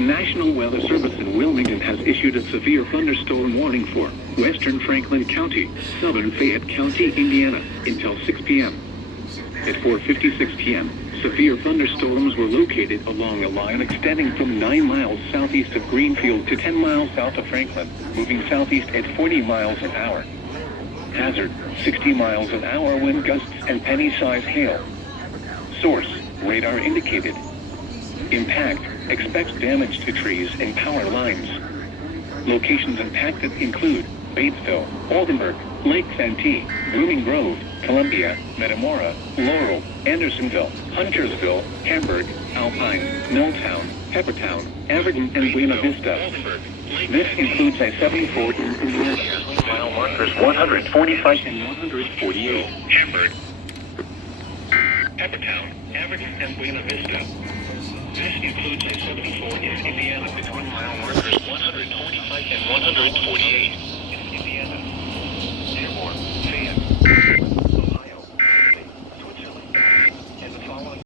National Weather Service in Wilmington has issued a severe thunderstorm warning for western Franklin County, southern Fayette County, Indiana, until 6 p.m. At 4:56 p.m., severe thunderstorms were located along a line extending from 9 miles southeast of Greenfield to 10 miles south of Franklin, moving southeast at 40 miles an hour. Hazard, 60 miles an hour wind gusts and penny-size hail. Source, radar indicated. Impact, expects damage to trees and power lines. Locations impacted include Batesville, Oldenburg, Lake Santee, Blooming Grove, Columbia, Metamora, Laurel, Andersonville, Huntersville, Hamburg, Alpine, Milltown, Peppertown, Everton, and Buena Vista. This includes I-74 mile markers 145 and 148. Hamburg, Peppertown, Everton, and Buena Vista. This includes I-74 in Indiana between mile markers 145 and 148.